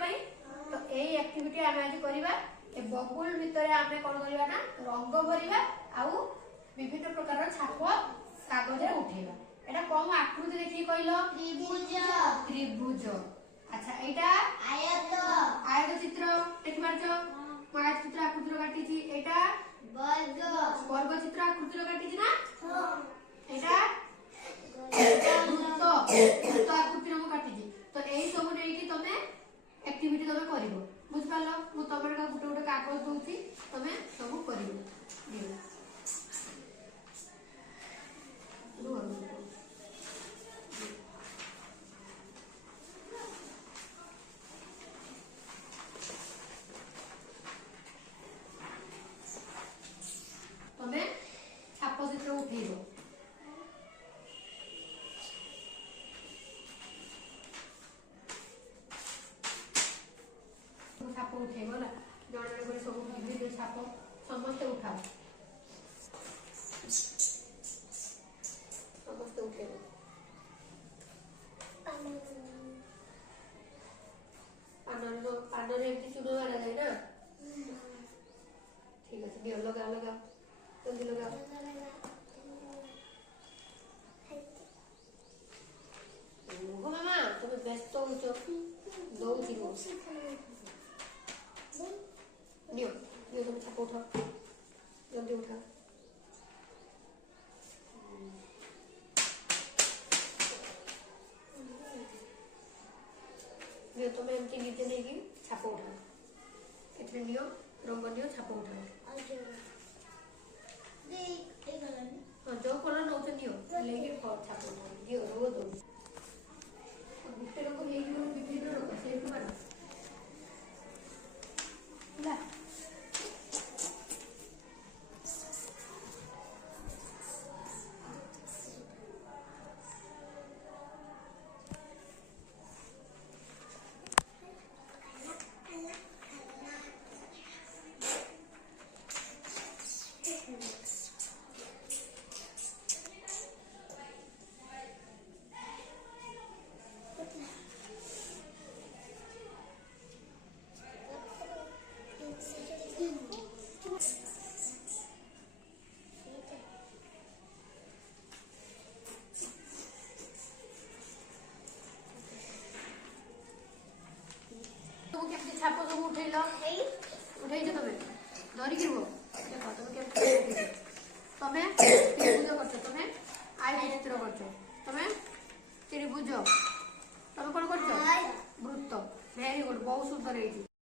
पाई तो एई एक्टिविटी आमे आज करिबा ए बबुल भितरे आमे कोन करिबा ना रंग भरिबा आउ विभिन्न प्रकार छाप कागज रे उठेबा एटा कोन आकृति देखि कहिलो त्रिभुज त्रिभुज अच्छा एटा आयत आयत चित्र देखि पारछो आयत चित्र आकृति रो काटी छी एटा वर्ग वर्ग चित्र आकृति रो काटी छी ना एटा वृत्त आकृति रो काटी छी तो एई सब नै कि तमे एक्टिविटी तमे करिवो बुझ पालो मु तमर का गुटे गुटे कागज दोउची तमे सब करिवो दियो तमे छाप चित्र उठेइबो छाप उठेइबो ना जण जण करे सब विभिन्न छाप समस्त उठाओ समस्त उठेइबो पानर एमती चूनो मारा जाए ना ठीक है दियो लगा लगा जल्दी लगा गो मामा तुम व्यस्त हो दो दियो दियो दियो तुम छाप उठाओ जल्दी उठाओ दियो तुम एमती नीचे नहीं छाप उठाओ इतने दियो रंग दियो छाप उठाओ हाँ जो कलर नौ दियो लेके छाप उठाओ दियो रो दो गुटे रंग लेके गलो विभिन्न रंग से मारो ला छाप सब उठेल उठे तुम धरिक रुह देख तुम के तमें त्रिभुज करछ तुम आयत चित्र करछ तुम त्रिभुज तुम कौन करछ वृत्त वेरी गुड बहुत सुंदर है